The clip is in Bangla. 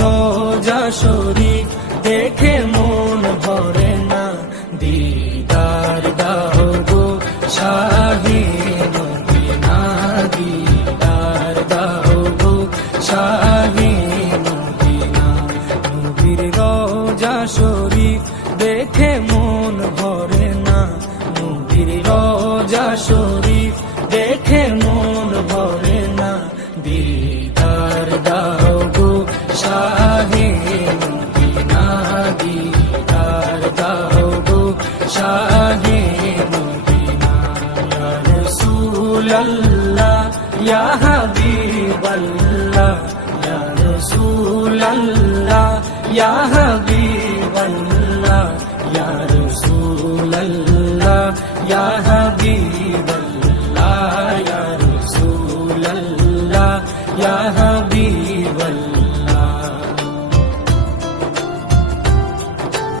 রোজা শরীফ দেখে মন ভরে না, দিদার দাও গো শাহে মদিনা, দিদার দাও গো শাহে মদিনা। নবীর রোজা শরীফ দেখে মন ভরে না, নবীর রোজা শরীফ দেখে মন ভরে না, দিদার দাও গো শাহে মদিনা, দিদার দাও গো শাহে মদিনা। ইয়া রাসূলাল্লাহ ইয়া হাবিবাল্লাহ, ইয়া রাসূলাল্লাহ ইয়া হাবিবাল্লাহ, ইয়া রাসূলাল্লাহ ইয়া হাবিবাল্লাহ।